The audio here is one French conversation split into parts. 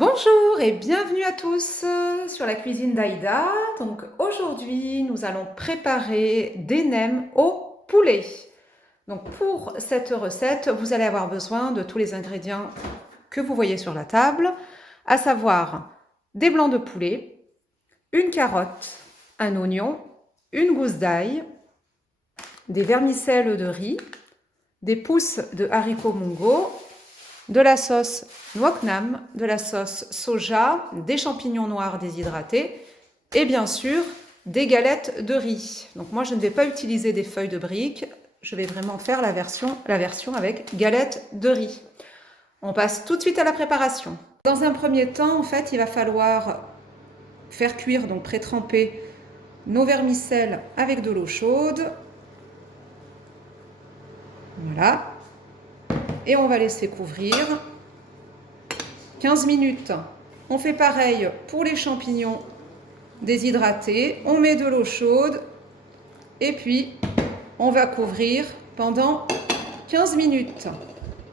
Bonjour et bienvenue à tous sur la cuisine d'Aïda. Donc aujourd'hui, nous allons préparer des nems au poulet. Donc pour cette recette, vous allez avoir besoin de tous les ingrédients que vous voyez sur la table, à savoir des blancs de poulet, une carotte, un oignon, une gousse d'ail, des vermicelles de riz, des pousses de haricots mungo, de la sauce nuoc nam, de la sauce soja, des champignons noirs déshydratés et bien sûr des galettes de riz. Donc moi je ne vais pas utiliser des feuilles de briques, je vais vraiment faire la version avec galettes de riz. On passe tout de suite à la préparation. Dans un premier temps, en fait, il va falloir faire cuire, donc pré-tremper nos vermicelles avec de l'eau chaude. Voilà. Et on va laisser couvrir 15 minutes. On fait pareil pour les champignons déshydratés. On met de l'eau chaude et puis on va couvrir pendant 15 minutes.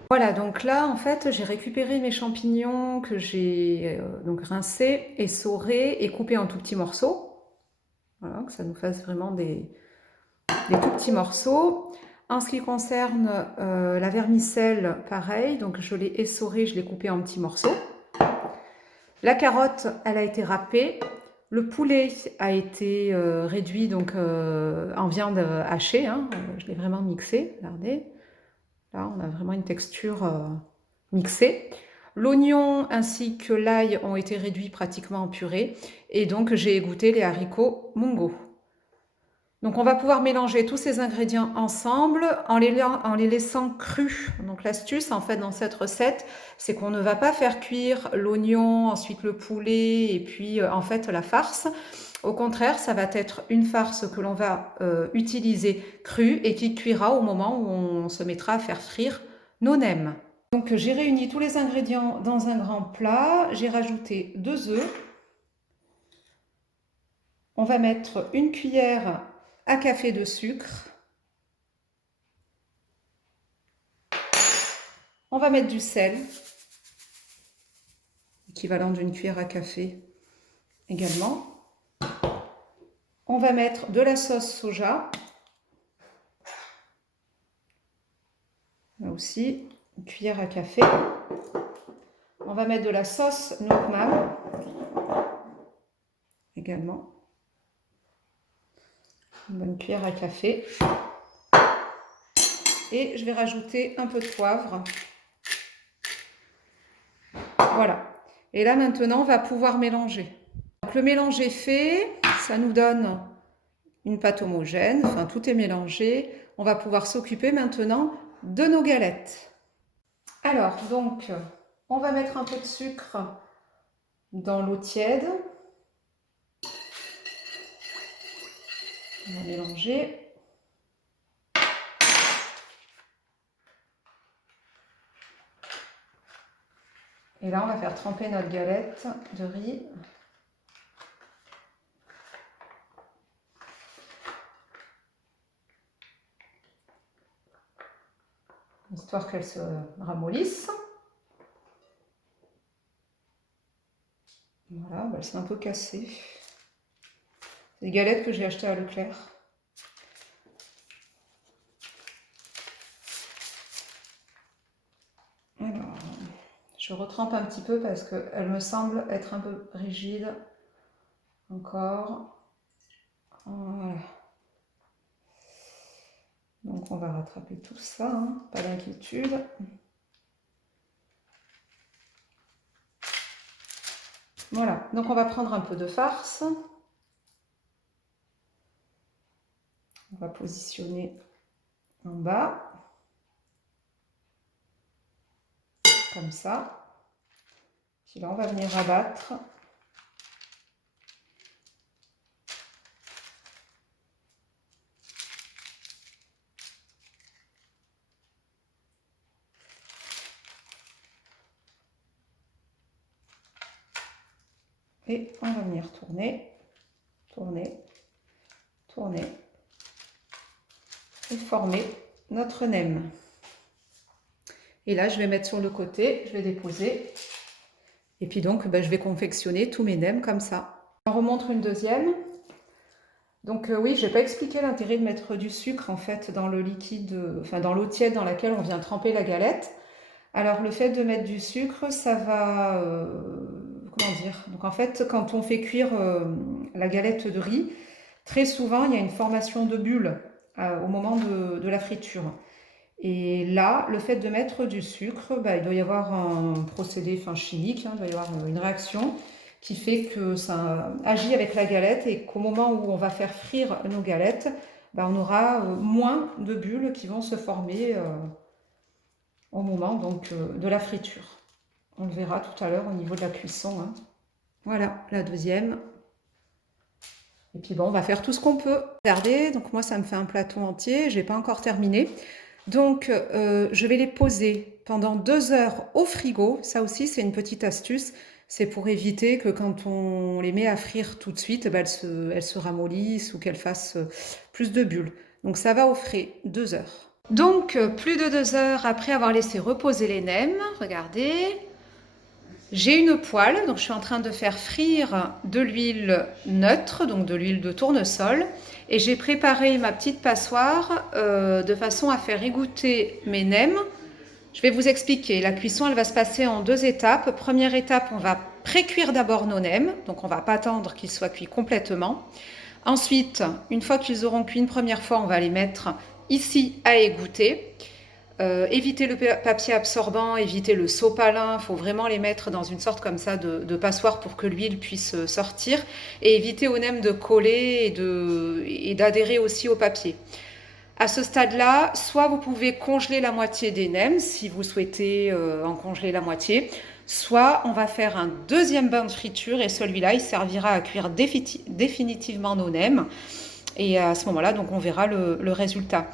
Voilà, donc là, en fait, j'ai récupéré mes champignons que j'ai donc rincés, essorés et coupés en tout petits morceaux. Voilà, que ça nous fasse vraiment des tout petits morceaux. En ce qui concerne la vermicelle, pareil, donc je l'ai essorée, je l'ai coupée en petits morceaux. La carotte, elle a été râpée. Le poulet a été réduit donc, en viande hachée. Hein. Je l'ai vraiment mixé, regardez. Là, on a vraiment une texture mixée. L'oignon ainsi que l'ail ont été réduits pratiquement en purée. Et donc, j'ai égoutté les haricots mungo. Donc on va pouvoir mélanger tous ces ingrédients ensemble en les laissant crus. Donc l'astuce en fait dans cette recette, c'est qu'on ne va pas faire cuire l'oignon, ensuite le poulet et puis en fait la farce. Au contraire, ça va être une farce que l'on va utiliser crue et qui cuira au moment où on se mettra à faire frire nos nems. Donc j'ai réuni tous les ingrédients dans un grand plat, j'ai rajouté 2 œufs. On va mettre une cuillère à café de sucre. On va mettre du sel, équivalent d'une cuillère à café également. On va mettre de la sauce soja. Là aussi, une cuillère à café. On va mettre de la sauce nuoc nam également. Une bonne cuillère à café. Et je vais rajouter un peu de poivre. Voilà. Et là maintenant, on va pouvoir mélanger. Donc, le mélange est fait, ça nous donne une pâte homogène, enfin tout est mélangé. On va pouvoir s'occuper maintenant de nos galettes. Alors, donc, on va mettre un peu de sucre dans l'eau tiède. On va mélanger. Et là, on va faire tremper notre galette de riz. Histoire qu'elle se ramollisse. Voilà, bah, elle s'est un peu cassée. C'est des galettes que j'ai achetées à Leclerc. Alors, je retrempe un petit peu parce qu'elle me semble être un peu rigide. Encore. Voilà. Donc on va rattraper tout ça, hein, pas d'inquiétude. Voilà, donc on va prendre un peu de farce. On va positionner en bas. Comme ça. Puis là, on va venir rabattre. Et on va venir tourner, tourner, tourner et former notre nem. Et là, je vais mettre sur le côté, je vais déposer Et puis donc, je vais confectionner tous mes nems comme ça. On remontre une deuxième. Donc oui, je n'ai pas expliqué l'intérêt de mettre du sucre en fait dans le liquide, enfin dans l'eau tiède dans laquelle on vient tremper la galette. Alors le fait de mettre du sucre, ça va, comment dire? Donc en fait, quand on fait cuire la galette de riz, très souvent il y a une formation de bulles au moment de la friture. Et là, le fait de mettre du sucre, il doit y avoir un procédé chimique, hein, il doit y avoir une réaction qui fait que ça agit avec la galette et qu'au moment où on va faire frire nos galettes, on aura moins de bulles qui vont se former au moment donc, de la friture. On le verra tout à l'heure au niveau de la cuisson. Hein. Voilà, la deuxième. Et puis bon, on va faire tout ce qu'on peut. Regardez, donc moi ça me fait un plateau entier, je n'ai pas encore terminé. Donc, je vais les poser pendant 2 heures au frigo. Ça aussi, c'est une petite astuce. C'est pour éviter que quand on les met à frire tout de suite, elles se ramollissent ou qu'elles fassent plus de bulles. Donc, ça va au frais 2 heures. Donc, plus de 2 heures après avoir laissé reposer les nems, regardez, j'ai une poêle. Donc, je suis en train de faire frire de l'huile neutre, donc de l'huile de tournesol. Et j'ai préparé ma petite passoire de façon à faire égoutter mes nems. Je vais vous expliquer. La cuisson, elle va se passer en 2 étapes. Première étape, on va pré-cuire d'abord nos nems. Donc, on ne va pas attendre qu'ils soient cuits complètement. Ensuite, une fois qu'ils auront cuit une première fois, on va les mettre ici à égoutter. Éviter le papier absorbant, éviter le sopalin, il faut vraiment les mettre dans une sorte comme ça de passoire pour que l'huile puisse sortir et éviter aux nems de coller et d'adhérer aussi au papier. À ce stade-là, soit vous pouvez congeler la moitié des nems si vous souhaitez en congeler la moitié, soit on va faire un deuxième bain de friture et celui-là il servira à cuire définitivement nos nems et à ce moment-là donc on verra le résultat.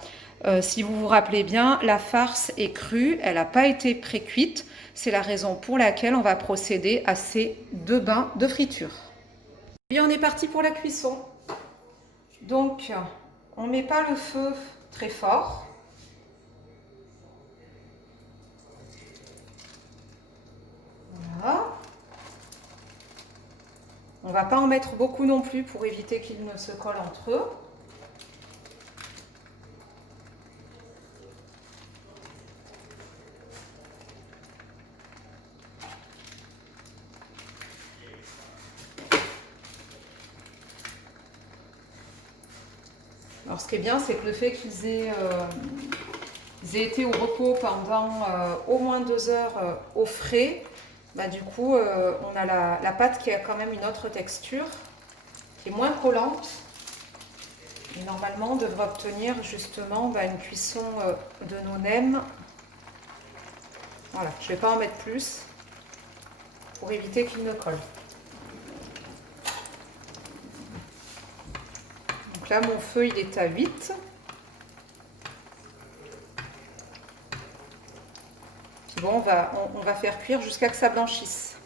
Si vous vous rappelez bien, la farce est crue, elle n'a pas été pré-cuite. C'est la raison pour laquelle on va procéder à ces 2 bains de friture. Et on est parti pour la cuisson. Donc, on ne met pas le feu très fort. Voilà. On ne va pas en mettre beaucoup non plus pour éviter qu'ils ne se collent entre eux. Alors ce qui est bien, c'est que le fait qu'ils aient été au repos pendant au moins 2 heures au frais, du coup on a la pâte qui a quand même une autre texture, qui est moins collante. Et normalement on devrait obtenir justement une cuisson de nos nems. Voilà, je ne vais pas en mettre plus pour éviter qu'ils ne collent. Donc là mon feu il est à 8. Bon, on va faire cuire jusqu'à que ça blanchisse.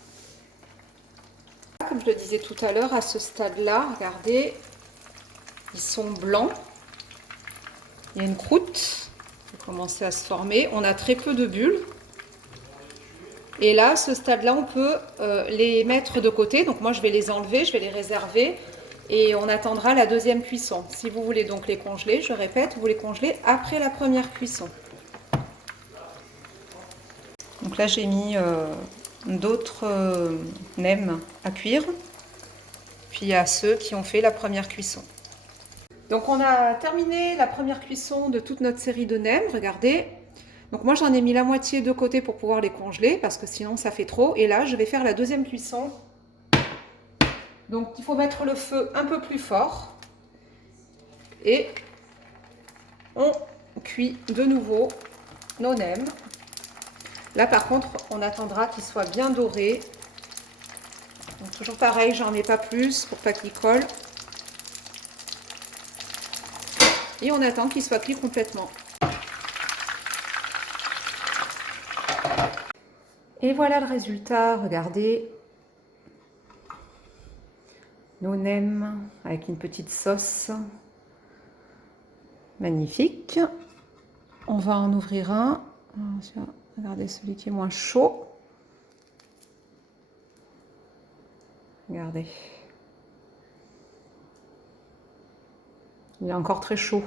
Comme je le disais tout à l'heure, à ce stade-là, regardez, ils sont blancs. Il y a une croûte qui commence à se former. On a très peu de bulles. Et là, à ce stade-là, on peut les mettre de côté. Donc moi, je vais les enlever, je vais les réserver. Et on attendra la deuxième cuisson. Si vous voulez donc les congeler, je répète, vous les congelez après la première cuisson. Donc là, j'ai mis d'autres nems à cuire. Puis il y a ceux qui ont fait la première cuisson. Donc on a terminé la première cuisson de toute notre série de nems, regardez. Donc moi j'en ai mis la moitié de côté pour pouvoir les congeler parce que sinon ça fait trop. Et là je vais faire la deuxième cuisson. Donc il faut mettre le feu un peu plus fort. Et on cuit de nouveau nos nems. Là par contre on attendra qu'ils soient bien dorés. Donc toujours pareil, j'en mets pas plus pour pas qu'ils collent. Et on attend qu'ils soient cuits complètement. Et voilà le résultat, regardez. Nos nems avec une petite sauce. Magnifique. On va en ouvrir un. Regardez celui qui est moins chaud. Regardez. Il est encore très chaud.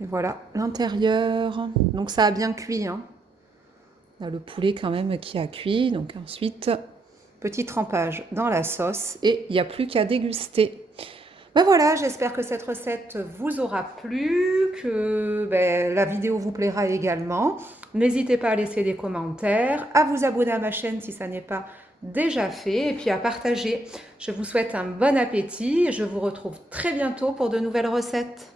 Et voilà l'intérieur. Donc ça a bien cuit, hein. On a le poulet quand même qui a cuit. Donc ensuite, petit trempage dans la sauce. Et il n'y a plus qu'à déguster. Ben voilà, j'espère que cette recette vous aura plu, que la vidéo vous plaira également. N'hésitez pas à laisser des commentaires, à vous abonner à ma chaîne si ça n'est pas déjà fait, et puis à partager. Je vous souhaite un bon appétit et je vous retrouve très bientôt pour de nouvelles recettes.